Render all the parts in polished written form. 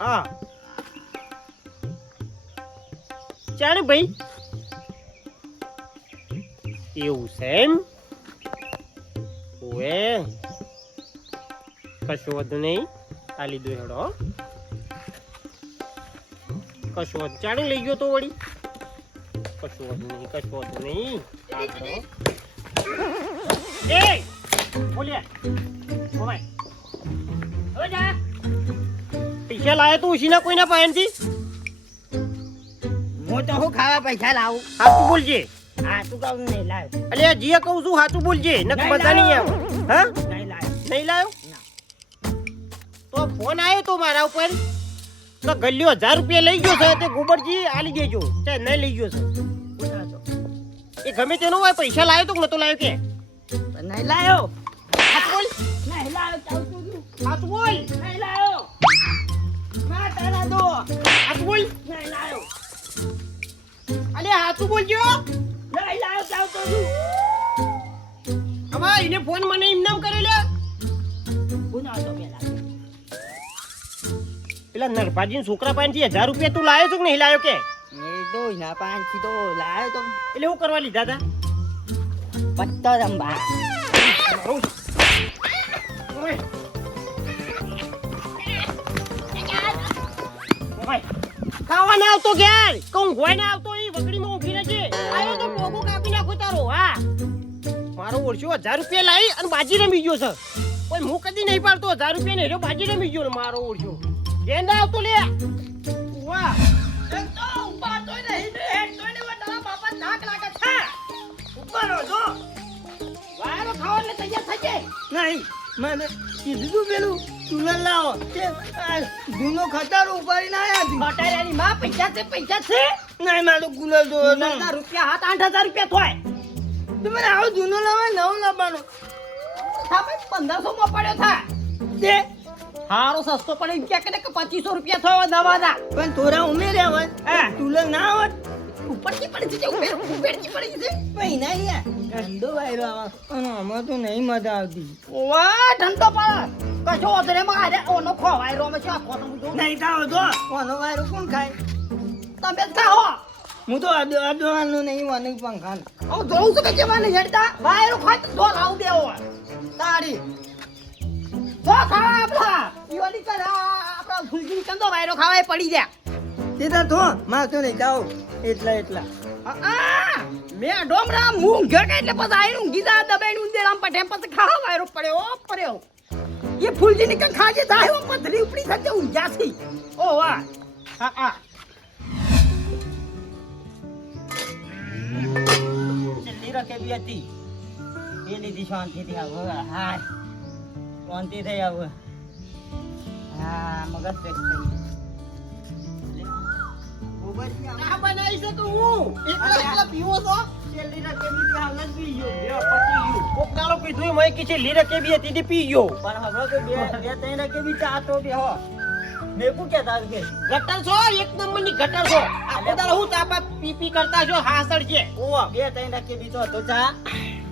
હા ચાલે ભાઈ એવું છે એમ ઓએ કશું વધુ નહીં આ લીધું હેડો કશું વધુ ચાલે લઈ ગયો તો વળી કશું વધુ નહીં એ બોલ્યા મોબાઈલ હવે જા પૈસા લાવે તું ઉસીના કોઈના પાસેથી હું તો હું ખાવા પૈસા લાવું હાચું બોલજે હા તું કહું નહીં લાવ્યો અલ્યા જીએ કહું છું હાચું બોલજે નક બધા નહીં આવે હા નહીં લાવ્યો નહીં લાવ્યો તો ફોન આવ્યો તો મારા ઉપર તો ગલ્યો 1000 રૂપિયા લઈ ગયો છે તે ગોબરજી આલી દેજો તે નહીં લઈ ગયો છે એ ગમે તેનો હોય પૈસા લાવ્યો તો કે નતો લાવ્યો કે નહીં લાવ્યો હાથ બોલ નહીં લાવ્યો ચાલતું છું હાથ બોલ નહીં લાવ્યો માં તારા દો હાથ બોલ નહીં લાવ્યો અલ્યા હાથું બોલજો નહીં લાવ્યો ચાલતો છું હવે એને ફોન મને એમ નામ કરે લે ગુનો હતો પેલા પેલા નરભાજી છોકરા પાસેથી 1000 રૂપિયા તું લાવ્યો છો કે નહીં લાવ્યો કે એ તો ના પાંચથી તો લાવ્યો તો એટલે હું કરવા લીધા હતા પત્તો રંબા ખાવા ના આવતો ઘેર કહું ઘોય ના આવતો ઈ વકડીમાં ઊભી રહેજે આયો તો મોગું કાપી નાખો તારો હા મારો ઓળશો 1000 રૂપિયા લાવી અને બાજી રમી ગયો છે કોઈ હું કદી નહીં પાડતો 1000 રૂપિયા ને હેરો બાજી રમી ગયો મારો ઓળશો ઘેર ના આવતો લે વાહ એક તો ઉભા તોય નહીં ને હેડ તોય ને તારા બાપા ધાક લાગે છે ઉપર જો વાયરો ખાવાને તૈયાર થઈ જાય નહીં મને કીધું પેલું તુલન લાવો કે જૂનો ખટારો ઉપાડી ના આવ્યા ખટારાની માં પૈસા છે નહીં મારો ગુલાલ દો રૂપિયા 7-8 હજાર રૂપિયા થાય તો મને આવો જૂનો લાવે નવો લાવવાનો હા ભાઈ 1500 માં પડ્યો થા તે હારો સસ્તો પડે એમ કે 2500 રૂપિયા થયો દવાના પણ થોડા ઉમેર્યા હોય હા તુલન ના હોય ઉપરથી પડી છે ઉપરથી પડી છે પૈના લ્યા ઠંડો વાયરો આવા આમાં તો નહીં મજા આવતી વાહ ઠંડો પર કશો ઓતરે મારે ઓનો ખવાયરો મે શું આખો તો નહીં ખાવ તો ઓનો વાયરો કોણ ખાય તમે જ ખાઓ હું તો અડવાનું નહીં મને પંખાન હું જોઉં છું કે કેવા નહીં હેડતા વાયરો ખાય તો ધોલ આવ દેવો તારી જો ખાવા આપલા ઈવાની કર આપડા ફૂલજી કંદો વાયરો ખાવાય પડી જા તે તો માં તો નહીં જાઓ એટલા મે ડોમરા મું ઘટે એટલે પછી આઈનું ગીધા દબાઈને ઉંદેરામ પઠેમ પછી ખાવા વાયરો પડ્યો ये फूलजी निकल खाजे दाए वो पथरी उपड़ी थके उंजासी ओ वाह हां जल्दी रखे भी आती ये लीधी शांति थी अब हां शांति થઈ अब हां मगर फ्रेश થઈ ઓબરી આ બનાઈ છે તું એકલા પીવો તો જલ્દી રકે બી હાલત પી ગયો પતી ગયો કોકડાળો પીધું મેં કીધી લીરે કે બી હતી પી ગયો પણ હવે તો બે ત્રણ રકે બી ચા તો બે હો મેકુ કે તાર કે ગટર છો એક નંબરની ગટર છો આ બધા હું તાપા પી કરતા છો હાસડ છે ઓ બે ત્રણ રકે બી તો હતો ચા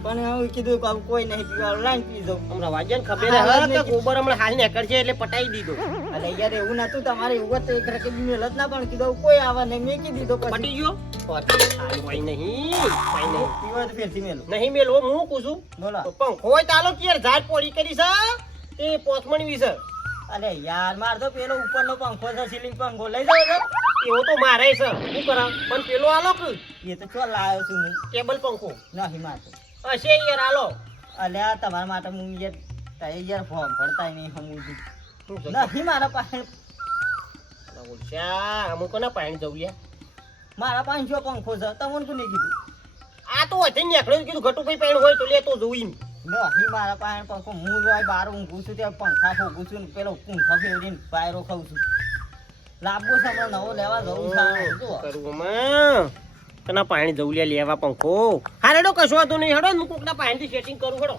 પણ હું કીધું કે કોઈ નહીં પીવા લાઈન પી દો હમણાં વાજન ખબર હે કે ગોબર હમણાં હાલ નેકર છે એટલે પટાઈ દીધો અલે યાર એવું નતું તમારે એવું તો એક રકે બી મેલત ના પણ કીધું કોઈ આવે નહીં મેકી દીધો પટી ગયો કોઈ નહીં પીવા તો ફેરથી મેલો નહીં મેલો હું પૂછું બોલો પંખો હોય તાલો કે ઝાડ પોડી કરી છે તે પોસમણી વિશે અલે યાર માર તો પેલો ઉપરનો પંખો છે સીલિંગ પંખો લઈ જાવ તો એવો તો મારે છે શું કરા પણ પેલો આલો કે એ તો ચો લાવ્યો છું હું ટેબલ પંખો નહીં મારતો હશે યાર આલો અલે આ તમારા માટે હું યાર ફોર્મ ભરતા નહીં સમુજી નહીં મારા પાસે ઓછા અમુક ના પાણી જવું લ્યા મારા પાસે જો પંખો છે તમને કોને કીધું આ તો વધે નેકળ્યો કીધું ઘટુભાઈ પાણી હોય તો લે તો જોઈ નહીં મારા પાસે પંખો હું રોય બાર ઊંઘું છું ત્યાં પંખા ફોગું છું ને પેલો પંખા ફેરવીને વાયરો ખાઉં છું લાંબો સમય નવો લેવા જવું કરું તના પાણી જવું લેવા પંખો હા હેડો કશો વાંધો નહીં હેડો હું કોકના પાણીથી સેટિંગ કરું હેડો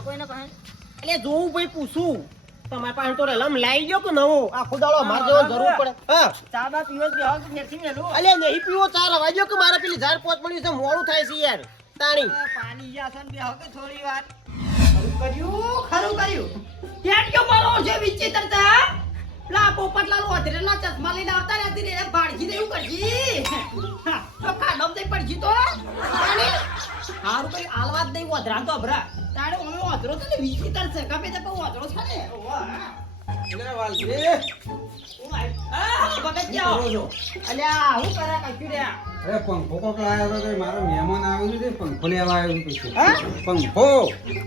કોઈના પાસે એટલે જોવું ભાઈ પૂછું તમારા પાસે તો રલમ લાવી ગયો કે નવો આખો દાડો અમારે જવાની જરૂર પડે હા ચા બા પીવો બેહો કે ફેરથી મેલું અલે નહીં પીવો ચા રવા ગયો કે મારા પેલી ઝાડ પોચ મળી છે મોડું થાય છે યાર તાણી પાણી જાસન બેહો કે થોડી વાર ખરું કર્યું ત્યાં કયો મારો છે વિચિત્ર તા લા ચશ્મા લઈને આવતા રહેતી રે ભાડજી એવું કરજી હા, તો કાઢમ દઈ પડજી તો હારું કઈ આલવાત નહીં વધરા તો અભરા તારે ઓનો વધરો તો ને વીસી તાર છે કપે તો વધરો છે ને એટલે વાલજી ભગત જાઓ અલ્યા હું કરા કચ્યું રે અરે પંખો કોક લાવ્યો તો કઈ મારો મહેમાન આવ્યું છે પંખો લેવા આવ્યો પછી હા પંખો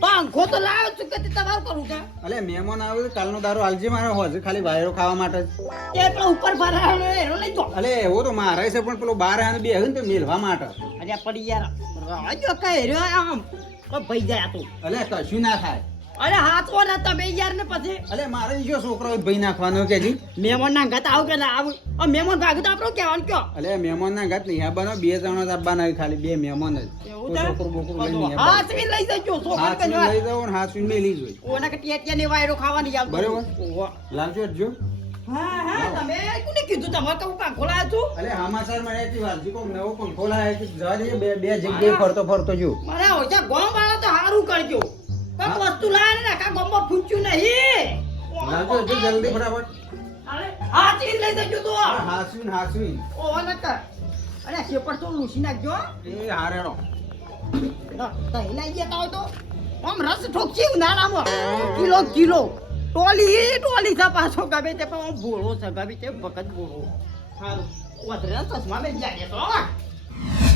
પંખો તો લાવ્યો છું કે તે તમારું કરું કે અલે મહેમાન આવ્યું છે કાલનો દારૂ હાલજે મારો હોજે ખાલી વાયરો ખાવા માટે જ તે પેલો ઉપર ભરાવાનો એનો લઈ જો અલે એવો તો મારે છે પણ પેલો બાર આને બે ને તો મેલવા માટે અલ્યા પડી યાર રાજો કઈ રહ્યો આમ તો ભઈ જાય આ તો અલે કશું ના થાય અરે હાથો ના તમે યાર ને પછી અલે મારે ઈજો છોકરો ભાઈ નાખવાનો કે જી મહેમાન ના ઘાત આવ કે ના આવ મહેમાન ભાગ તો આપણો કહેવાનું કયો અલે મહેમાન ના ઘાત નહીં બનો બે જણો તાબાના ખાલી બે મહેમાન જ એવું કોઈ છોકરો બોકરો લઈને હા હાથવી લઈ જજો છોકરો હાથ લઈ જાવ ને હાથ મેલી જોઈ ઓના કે ટેટિયા ને વાયરો ખાવાની યાર બરોબર લાવજો જો હા હા તમે કોને કીધું તમારે તો પંખો લાવ્યો છું અલે સમાચાર મળ્યા થી વાલજી કોક નવો પંખો લાવ્યો છે જવા દે બે જગ્યાએ ફરતો જો મારે ઓછા ગોમ વાળા તો હારું કરજો કોઈ વસ્તુ લાવે ને કા ગોમમાં ફૂચ્યું નહીં લાવજો જો જલ્દી ફટાફટ અરે હાથી લઈ જજો તો હાસવીન ઓ નકર અરે શેપર તો લૂસી નાખજો એ હારેડો તઈ લઈ જતા હોય તો આમ રસ ઠોકજી ઉનાળામાં કિલો ટોલી છે પાછો ગમે તે પણ ભોળો છે ગમે તે ભગત ભોળો સારું વધરે ચશ્મા મેં જાય તો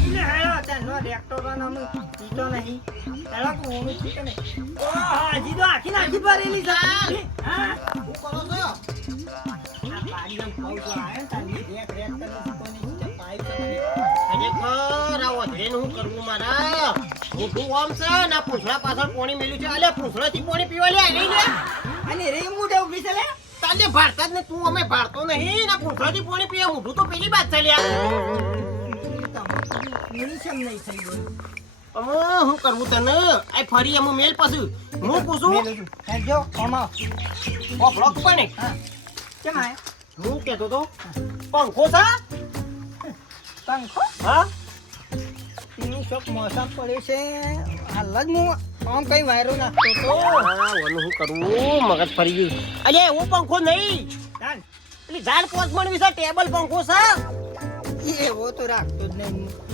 લે હેલો તનો રેક્ટોરો નામ જીતો નહીં તારા કો હું ઠીક ને ઓ હા જીતો આખી નાખી ભરેલી છે હા હું કરો છો આ પાડી નામ ખાવ તો આય તાની રેક તને કોની છે પાઇપ છે ખરેખર આ વધરેનું હું કરવું મારા મોટું ઓમ છે ના પૂંછડા પાછળ પાણી મેલ્યું છે અલે પૂંછડાથી પાણી પીવા લે આવી લે અને રે મુડે ઉભી છે લે તાલે ભારતા જ ને તું અમે ભારતો નહીં ના પૂંછડાથી પાણી પીએ મોઢું તો પેલી બાત ચાલ્યા નિશમ નહીં થઈ ગયું હું કરવું તને આ ફરી એમ મેલ પાછું હું પૂછું જો કમાઓ ઓ બ્લોક પણ કેમ આય હું કહેતો તો પંખો છે પંખો હા એનું શોખ મોસમ પડે છે હાલ જ હું આમ કઈ વાયરો નાખતો તો ઓનું હું કરવું મગજ ફરી ગયું અલે હું પંખો નહીં ચાલ પેલી ઝાડ પોચ મળવી છે ટેબલ પંખો છે એવો તો રાખતો જ નહીં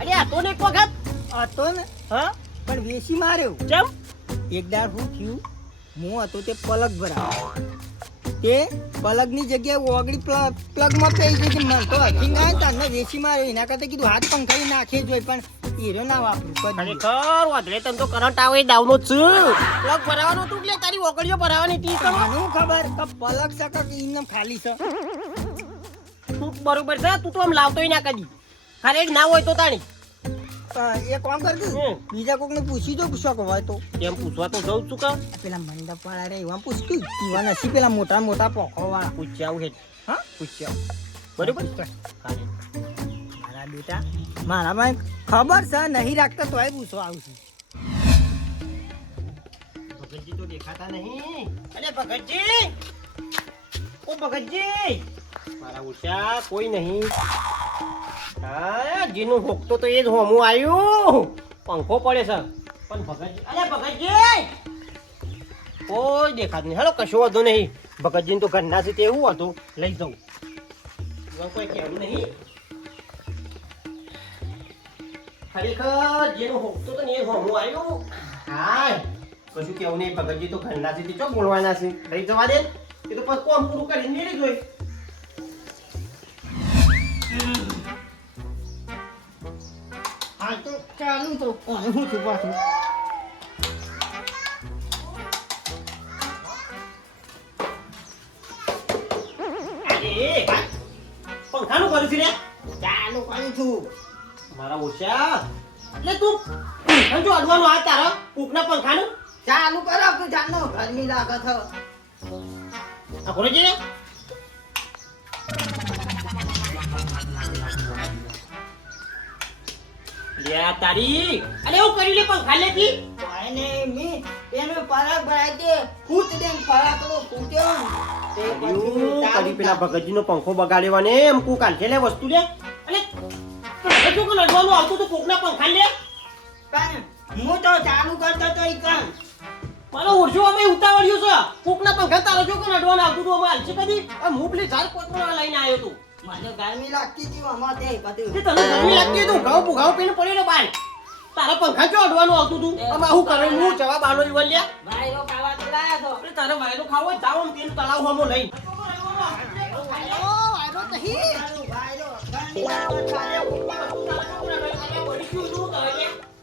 અરે આ તો ને એક વખત હતો ને હા પણ વેસી માર્યો કેમ એક દાડ શું થયું હું હતો તે પલક ભરાવ તે પલકની જગ્યાએ ઓગળી પ્લગમાં પડી ગઈ હતી મને તો હકીંગ આવે તારને વેસી માર્યો એના કરતાં કીધું હાથ પંખાઈ નાખે જોઈ પણ હીરો ના વાપરું કદી ખરેખર વધરે તને તો કરંટ આવે એ દાવનો જ છું પ્લગ ભરાવાનો તું એટલે તારી ઓગળીઓ ભરાવાની તી તો મને ખબર કે પલક સકા કે ઇન્નમ ખાલી છે તું બરોબર છે તું તો આમ લાવતોય ના કદી ખાલી ના હોય તો તાણી એ કોમ કરજો બીજા કોકને પૂછી જો શોખ હોય તો એમ પૂછવા તો જઉં છું કા પેલા મંડપ વાળા રે એવા પૂછતું એવા નથી પેલા મોટા મોટા પોખો વાળા પૂછ્યા આવું હેડ હા પૂછ્યા બરોબર મારા બેટા મારા ભાઈ ખબર છે નહીં રાખતા તોય પૂછવા આવું છું ભગતજી તો દેખાતા નહીં અરે ભગતજી ઓ ભગતજી મારા ઉષા કોઈ નહીં હા જીનું હોકતો તો એ જ હોમું આવ્યું પંખો પડે છે પણ ભગતજી અરે ભગતજી કોઈ દેખાત નહીં હેલો કશો વાંધો નહીં ભગતજી તો ઘરના છે તેવું હતું લઈ જાઉં કોઈ કહેવું નહીં ખરેખર જેનું હોકતો તો ને એ હોમું આવ્યું હા કશું કેવું નહીં ભગતજી તો ઘરના છે તે ચો બોલવાના છે લઈ જવા દે એ તો પછી કોમ પૂરું કરીને મેળી જોઈ હા તો ચાલુ તો કોને હું છું પાછું અરે પંખાનું કરું છું રે ચાલુ કરું છું મારા ઓછા એટલે તું જો અડવાનું આ તારા કૂકના પંખાનું ચાલુ કરો તું જાનો ગરમી લાગે છે આ કોને છે લે તારી અરે હું કરી લે પંખા લેતી અને મી એનો પરાગ ભરાય દે ફૂટ દે પરાગ તો ફૂટ્યો તે તારી પેલા ભગતજીનો પંખો બગાડ્યો ને એમ કુ કાલ લે વસ્તુ લે અરે શું કે લડવાનું આવતું તો કોકના પંખા લે પણ હું તો ચાલુ કરતો તો ઈ કામ મારો ઓરછો અમે ઉતાવળ્યું છે કોકના પંખા તારો જો કોણ અડવાના આવતું તું અમે હાલશે કદી આ મુફલી ઝાડ કોતરા લઈને આવ્યો તું મને ગરમી લાગતી હતી આમાં તે બધું તે તને ગરમી લાગતી તું ઘઉં ભૂઘાવ પીને પડ્યો ને બાય તારા પંખા જો અડવાનું આવતું તું અમે આવું કરે હું જવાબ આલો ઈવન લ્યા વાયરો ખાવા તો લાયા તો આપણે તારે વાયરો ખાવો હોય જાવ ને તેનું તળાવ હમો લઈને વાયરો તો હી વાયરો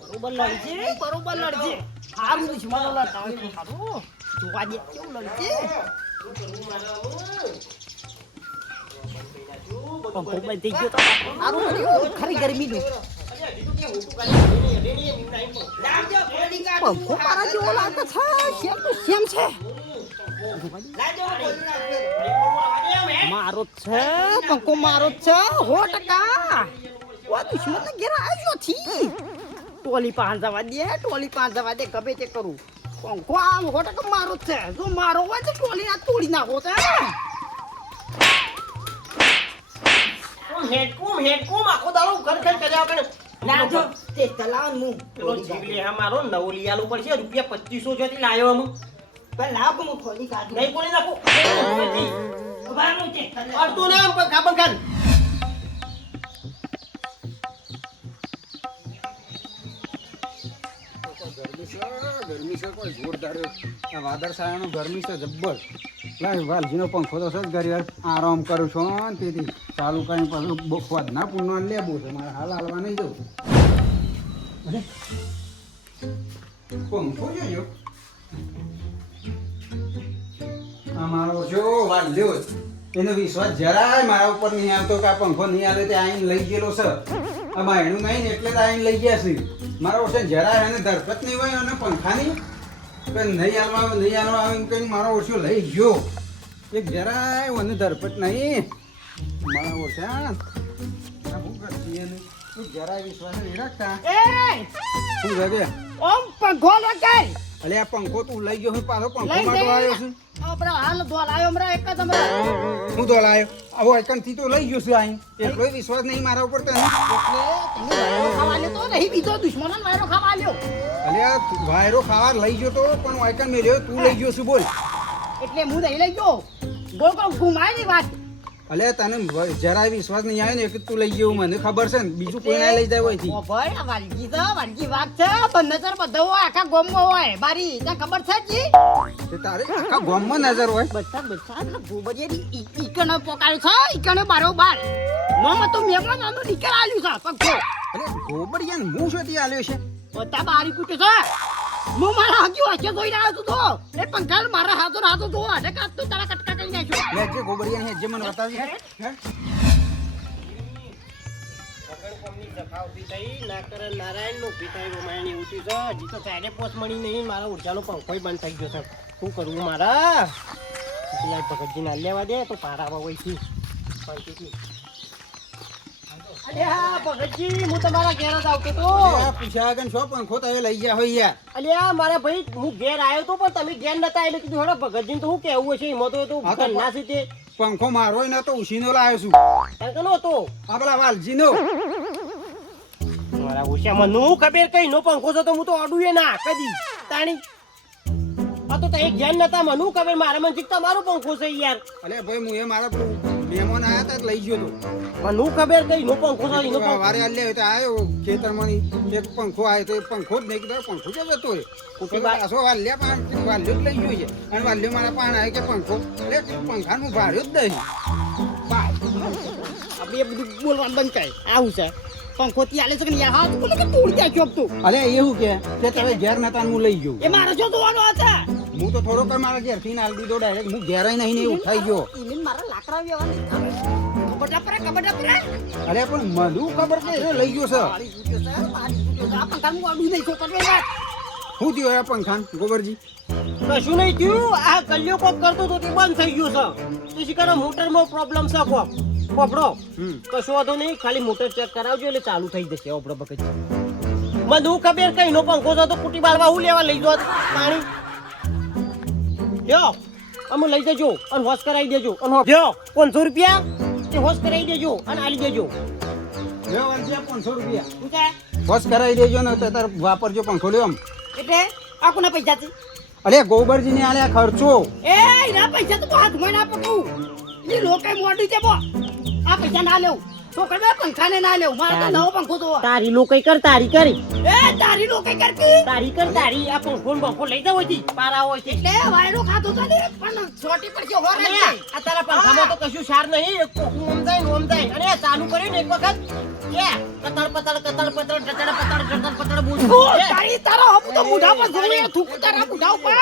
બરોબર લડજે બરોબર લડજે હારું દુશ્મનો લડતા હારું જોવા દે કેવું લડજે પંખો બંધ થઈ ગયો તો હારું પડ્યું ખરી ગરમી નું પંખો મારા જેવો લાગે છે સેમ ટુ સેમ છે મારો જ છે પંખો મારો જ છે 100% વા દુશ્મન ને ઘેર આવ્યો છી ટોલી પાંચ જવા દે ગમે તે કરું પંખો આમ 100% મારો જ છે જો મારો હોય તો ટોલી આ તોડી નાખો છે હેડકુમ આખો દાડો ઘર કર્યા કરે લાજો તે તલાવ નું પેલો જીગલે અમારો નવો લઈ આલું પડશે રૂપિયા 2500 જોથી લાયો અમે પણ લાવ હું ખોલી કાઢું નહીં કોને નાખો બારનું તે અડતો ના પંખા પંખા ગરમી છે કોઈ જોરદાર આ વાદળ સાયાનો ગરમી છે જબ્બર લાય વાલજીનો પંખો તો છે જ ઘરે આરામ કરું છું ને તેથી ચાલુ કરીને પાછું બફવાદ ના પૂર્ણ લેવું છે મારે હાલ હાલવા નહીં જવું અરે પંખો જોયો આ મારો જો વાલ્યો એનો વિશ્વાસ જરાય મારા ઉપર નહીં આવતો કે આ પંખો નહીં આવે તે આઈને લઈ ગયેલો છે આ બાયણું નહીં ને એટલે જ આઈને લઈ ગયા છે મારો ઓછે જરાય એને ધરકત નહીં હોય અને પંખાની કે નહીં હાલવા એમ કહીને મારો ઓછો લઈ ગયો એક જરાય મને ધરપત નહીં મારા ઓછા શું કરતી એને જરાય વિશ્વાસ નહીં રાખતા એ શું કરે ઓમ પંખો લે કઈ અલે આ પંખો તું લઈ ગયો હું પાછો પંખો લઈ માટો આવ્યો છું આપણે હાલ દોલ આવ્યો હમણાં એક જ હમણાં હું તો લાયો આવો એકનથી તો લઈ ગયો છું આઈ એટલો વિશ્વાસ નહીં મારા ઉપર તને એટલે તમે વાયરો ખાવા લ્યો તો નહીં બીજો દુશ્મનનો વાયરો ખાવા લ્યો અલે આ વાયરો ખાવા લઈ ગયો તો પણ વાયકન મેલ્યો તું લઈ ગયો છું બોલ એટલે હું નહીં લઈ ગયો ગોળ ગોળ ઘુમાય ની વાત અલે તને જરાય વિશ્વાસ નહીં આવે ને કે તું લઈ ગયો મને ખબર છે ને બીજું કોઈ ના લઈ જાય હોય થી ઓ ભાઈ આ વાલગી વાત છે બંનેતર બધા હોય આખા ગોમમાં હોય બારી ત્યાં ખબર છે જી તે તારે આખા ગામમાં નજર હોય બધા ગોબરિયા ઈકણ પોકાળ્યું છે ઈકણ બારોબાર મોમાં તો મેમણ નાનું નીકળ આલ્યું છે પંખો અરે ગોબડિયાને હું શોધી આલ્યો છે બધા બારી કૂટે છે હું મારા હાથી વાંચે જોઈ રહ્યો છું તો એ પંખા મારા હાથો જો અઢે કાચ તો તારા કટકા કરી નાખ્યો લે જે ગોબડિયાને જે મને બતાવી હે નારાયણનો પિતાઈ રોમાયણ એવું થયું છે હજી તો સાડે પોસ મળી નહીં મારા ઉર્જાનો પંખોય બંધ થઈ ગયો છે શું કરવું મારા પેલા ભગતજી ના લેવા દે તો પારાવા હોય છે શાંતિથી અલ્યા ભગતજી હું તમારા ઘેર જ આવતો તો આ પૂછ્યા આગળ છો પંખો તમે લઈ ગયા હોય યાર અલ્યા મારા ભાઈ હું ઘેર આવ્યો તો પણ તમે ઘેર નતા એટલે કીધું હેડો ભગતજી તો હું કેવું હશે એમાં તો હા તો ના છે તે પંખો મારો ન તો ઉસીનો લાવ્યો છું તાર કનો હતો આ પેલા વાલજીનો મારા ઉષા મને ખબર કઈ નો પંખો છે તો હું તો અડું ના કદી તાણી આ તો તઈ જ્ઞાન નતા મને ખબર મારા મન જીક તમારો પંખો છે યાર અલે ભાઈ હું એ મારા મહેમાન આયા તા લઈ ગયો તો મને ખબર કઈ નો પંખો છે એનો પંખો વારે આલ્યા તો આવ્યો ખેતરમાં એક પંખો આવ્યો તો એ પંખો જ નહીં કીધો પંખો જ જતો હોય પાછો વાલ્યા પાન વાલ્યો જ લઈ ગયો છે અને વાલ્યો મારા પાન આવ્યો કે પંખો એટલે પંખાનું ભાર્યો જ નહીં આપણે એ બધું બોલવાનું બંધ કરે આવું છે પંખો થી આલે છે કે યાર હાથ બોલે કે તોડી દે ચોપ તું અરે એવું કે તમે ઘેર નતા હું લઈ ગયો એ મારો જો જોવાનો છે હું તો થોડો કઈ મારા ઘેર થી નાલ દીધો ડાયરેક્ટ હું ઘેર નહીં ઉઠાઈ ગયો ઈલીન મારા લાકડા વ્યવહાર કબડા પરે અરે પણ મને ખબર કે એ લઈ ગયો છે બારી ફૂટ્યો છે આ પંખાનું આડું નહીં ચોપટ વાત શું થયું આ પંખાન ગોબરજી કશું નહીં થયું આ કલ્યો કોક કરતો તો તે બંધ થઈ ગયો છે તો શીખર મોટરમાં પ્રોબ્લેમ છે કોક પોપડો કશું વાંધો નહીં ખાલી મોટર ચેક કરાવજો એટલે ચાલુ થઈ જશે ઓપડો બકત મને ખબર કઈ નો પંખો છે તો કુટી બાળવા હું લેવા લઈ જો પાણી લ્યો અમે લઈ જજો અને વોશ કરાવી દેજો અને લ્યો 500 રૂપિયા તે વોશ કરાવી દેજો અને આલી દેજો લ્યો વાલજી 500 રૂપિયા શું છે બસ કરાવી દેજો ને તો તાર વાપરજો પંખો લ્યો આમ એટલે આ કોના પૈસા છે અરે ગોબરજીને આલ્યા ખર્ચો. એ એના પૈસા તો હાથમાં ના પકડું. એ લોકો મોઢું છે બો. આ પૈસા ના લેવું. છોકરા પંખાને ના લેવું. મારે તો નવો પંખો તો. તારી લોકોય કર તારી કરી એ તારી લોકો કરતી. તારી કર તારી આ પંખો ને બંખો લઈ જાવ હતી પારા હોય છે એટલે વાયરો ખાતો તો ને પણ છોટી પર કે હોરે અને આ તારા પંખામાં તો કશું સાર નહીં એક કોકું ઓમ જાય અને આ ચાલુ કર્યું ને એક વખત કે કતર પતર કતર પતર જતર પતર જતર પતર બોલ તારી તારા હમ તો મુઢા પર જોઈ થૂક તારા મુઢા ઉપર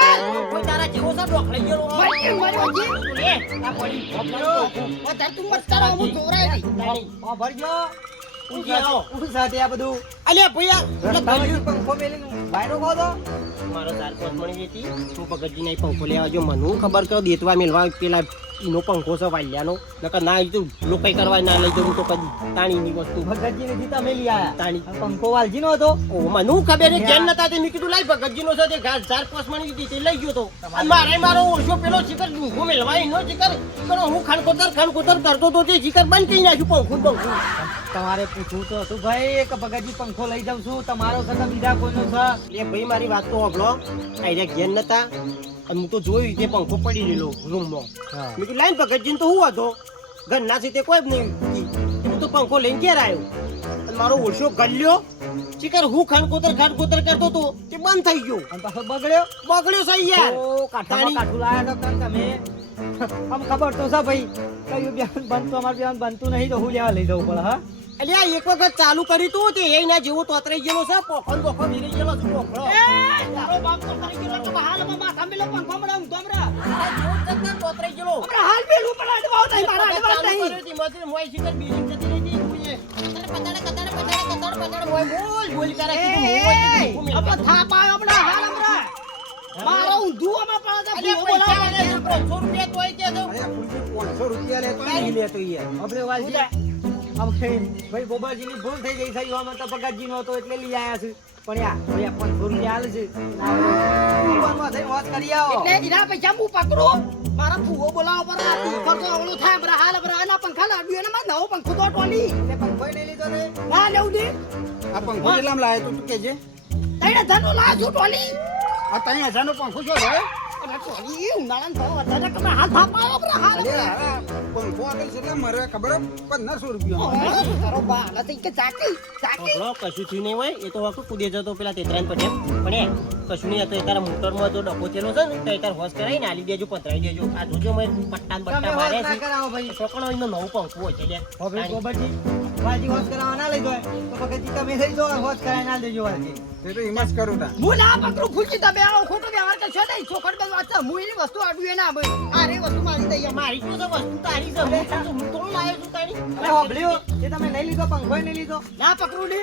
કોઈ તારા જેવો છે ડોખલે ગયેલો મરી મર્યો છે. એ આ પડી વધારે તું મત તારા હમ જોરાય નહીં. આ ભરજો. ઊંઘી આવો. ઉઠ સાથે આ બધું અલ્યા ભૈયા રસ્તામાં પંખો મેલીને વાયરો ખાવ તો. મારો 4-5 મણી હતી તું ભગતજી નહીં પંખો લેવા જો મને ખબર કર દેતવા મેલવા પેલા ઈનો પંખો છે વાલ્યાનો નકર ના ઈ તો લોકાઈ કરવા ના લઈ જવું તો કદી તાણીની વસ્તુ ભગતજીને જીતા મેલી આયા. તાણી આ પંખો વાલજીનો હતો. ઓ મને ખબર ને જેન નતા તે મેં કીધું લાઈ ભગતજીનો છે તે 4-5 મણી હતી તે લઈ ગયો તો અને મારો ઓછો પેલો શિખર ડૂંગો મેલવા ઈનો શિખર કરો હું ખાનકોતર કરતો તો તે શિખર બંધ કરી નાખ્યું પંખો તમારે પૂછવું તો હતું ભાઈ કે ભગતજી પંખો લઈ જાઉં છું તમારો છે કે બીજા કોઈનો છે. એ ભાઈ મારી વાત તો હોભળો આઈડિયા ઘેર નતા અને હું તો જોયું તે પંખો પડી રહેલો રૂમમાં મેં કીધું લાઈન ભગતજીને તો હું હતો ઘરના છે તે કોઈ જ નહીં હું તો પંખો લઈને ઘેર આવ્યો અને મારો ઓછો ગલ્યો ચીકર હું ખાનકોતર કરતો તો તે બંધ થઈ ગયો અને પાછો બગડ્યો. છે યાર ઓ કાઠામાં કાઠું લાયા તો કાં તમે આમ ખબર તો છે ભાઈ કયું બેન બનતું અમારે બેન બનતું નહીં તો હું લેવા લઈ જવું પડે હા. એટલે આ એક વખત ચાલુ કર્યું તું તે એના જેવો તોતરાઈ ગયેલો છે પોખો વીરી ગયેલો છે પોખડો એ તારો બાપ તો કરી ગયો તો હાલમાં માથા મેલો પંખો મળે હું તમરા આ જેવો તદ્દન તોતરાઈ ગયેલો આપણે હાલ પેલું પણ અડવાવ નહીં મારા અડવાવ ચાલુ નહીં. કર્યું તી મજૂર મોય શિખર બીજી જતી રહી તી હું કતર બોલ કરે કીધું હું આપણે થાપ આવ્યો આપણે હાલ હમણાં મારો ઊંધું આમાં પડે છે ભૂવો બોલાવે છે. 500 રૂપિયા તોય કે તો અરે પૂરતી 500 રૂપિયા લેતો નહીં લેતો યાર. આપણે વાલજી આમ ભાઈ ગોબરજીની ભૂલ થઈ ગઈ છે આમાં તો ભગતજીનો હતો એટલે લઈ આયા છે પણ યાર ભાઈ 500 રૂપિયા હાલ છે ઉપરમાં થઈને વાત કરી આવો. એટલે એના પૈસા હું પકડું મારા ભૂવો બોલાવો પર ખર્ચો આવડો થાય આપણે હાલ આપણે આના પંખા લાવ્યો ને મારા નવો પંખો તો ટોલી એટલે પંખો નહીં લીધો ને. ના લેવું દે આ પંખો કેટલામાં લાવ્યો તું કેજે. તઈને ધનો લાજો ટોલી આ 3000 નો પંખો છો રે. અને ટોલી ઉનાળાનો ભાવ વધારે કે હાલ થાપ આવ્યો આપણે હાલ અરે આ પંખો આગળ છે એટલે મરે ખબર 1500 રૂપિયા. તારો બાલા થઈ કે ચાકી આપણો કશું થયું નહીં હોય એ તો હકુ કૂદે જતો પેલા તેતરાન પટેલ પણ એ કશું નહીં હતો એ તારા મોટરમાં તો ડબ્બો થયેલો છે ને તો એ તાર હોશ કરાવીને આલી દેજો પતરાઈ દેજો આ જોજો મેં પટ્ટા તમે બટ્ટા વાત મારે ના છે કરાવો ભાઈ. છોકરો એનો નવો પંખો હોય છે લે હવે ગોબરજી વાલજી હોશ કરાવવા ના લઈ જાય તો ભગતજી તમે લઈ જાઓ હોશ કરાવી ના દેજો વાલજી. એ તો હિંમત કરું તા. હું ના પકડું ફૂલકી તમે આવો ખોટો વ્યવહાર કરશો નહીં ચોખડ બંધ વાત છે હું એની વસ્તુ આડું એ ના ભાઈ આ રે વસ્તુ મારી દઈએ મારી તો છે વસ્તુ તારી છે હું થોડું લાવ્યો છું તારી અરે હોભળ્યો એ તમે નહીં લીધો પંખો નહીં લીધો. ના પકડું ને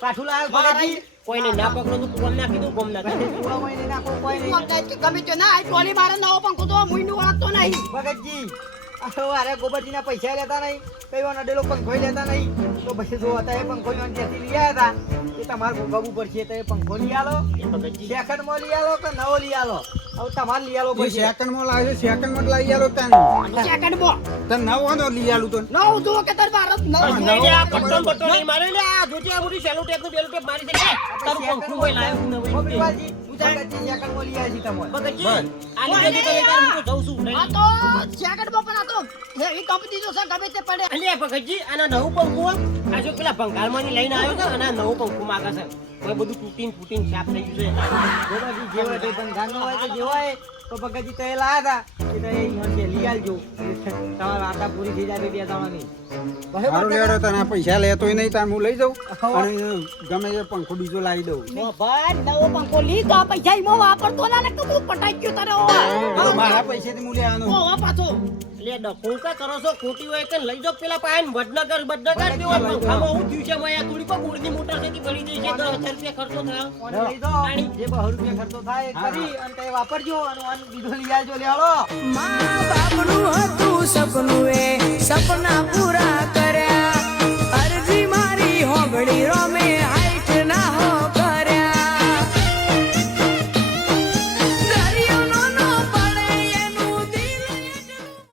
કાઠું લાવ્યો ભગતજી. કોઈને ના પકડો તો ગમ નાખી દઉં ગમ નાખી કુવામાં નહીં નાખો કોઈ નહીં. મગાઈ કે ગમે તે ના આ ટોલી મારે નવો પંખો તો મુઈનું વાત તો નહીં ભગતજી અરે ગોબરજીના પૈસા લેતા નહીં કઈ વાર અડેલો પંખો લેતા નહીં તો પછી જો હતા એ પંખો ત્યાંથી લઈ આવ્યા હતા એ તમારે ભોગવવું પડશે તો એ પંખો લઈ આલો એ ભગતજી સેકન્ડમાં લઈ આલો કે નવો લઈ આલો હવે તમારે લઈ આલો પડશે. સેકન્ડમાં લાવ્યો સેકન્ડમાં લઈ આલો તને સેકન્ડ બો તને નવો નો લઈ આલું તો નવ જો કે તાર ભારત નવ નહીં આ પટ્ટો બટ્ટો નહીં મારે લે આ જોજે આ બધું સેલો ટેપ નું બેલો ટેપ મારી દે તારું પંખું હોય લાયો હું નવું ગોપીવાલજી, ભગતજી સેકન્ડમાં લઈ આવ્યા છીએ તમારે. ભગતજી આલી દેજો તો તાર હું તો જઉં છું આ તો સેકન્ડ બો પણ આ તો હેવી કંપની જો છે ગમે તે પડે અલ્યા ભગતજી આના નવું પંખું આ જો પેલા ભંગારમાંથી લઈને આવ્યો છે અને આ નવું પંખું માગે છે હવે બધું તૂટીને સાફ થઈ ગયું છે ગોપાલજી જે હોય તે પણ ગાનો હોય કે જે હોય તો ભગતજી તો એ લાયા હતા એ તો એ અહીંયાથી લઈ આવજો તમારી વાર્તા પૂરી થઈ જાય બે દાડાની. મારું લેડો તને આ પૈસા લેતોય નહીં તાર હું લઈ જાઉં અને ગમે તે પંખો બીજો લાવી દઉં. ઓ ભાઈ નવો પંખો લીધો પૈસા ઈમો વાપરતો ના ને કબૂ પટાઈ ગયો તારે તો મારા પૈસેથી હું લેવાનું. ઓ પાછો એટલે ડખો કા કરો છો ખોટી હોય કે લઈ જાઓ પેલા પાયન વડનગર તેઓ પંખામાં હું થયું છે મયા થોડી કોઈ બોર્ડની મોટર છે પડી જઈ છે 10,000 રૂપિયા ખર્ચો થયો કોને લઈ દો જે 200 રૂપિયા ખર્ચો થાય એ કરી અને તે વાપરજો અને બીજો લઈ આવજો લે હાલો. માં બાપનું